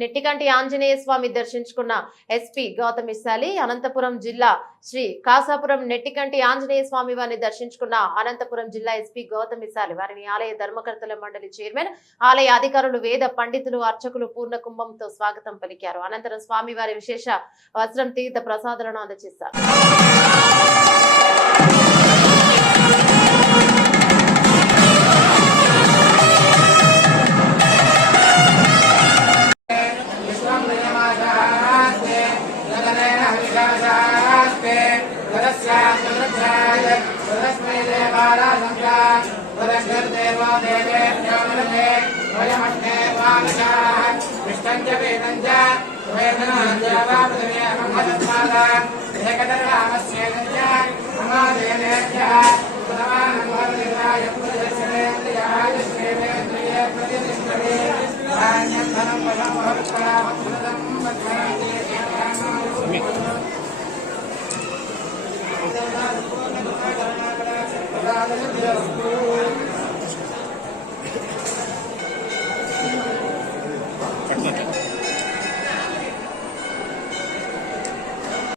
నెట్టికంటి ఆంజనేయ స్వామి దర్శించుకున్న ఎస్పీ గౌతమిశాలి. అనంతపురం జిల్లా శ్రీ కాసాపురం నెట్టికంటి ఆంజనేయ స్వామి వారిని దర్శించుకున్న అనంతపురం జిల్లా ఎస్పీ గౌతమిశాలి వారిని ఆలయ ధర్మకర్తల మండలి చైర్మన్, ఆలయ అధికారులు, వేద పండితులు, అర్చకులు పూర్ణ కుంభంతో స్వాగతం పలికారు. అనంతరం స్వామి వారి విశేష వస్త్రం తీర్థ ప్రసాదాలను అందజేశారు.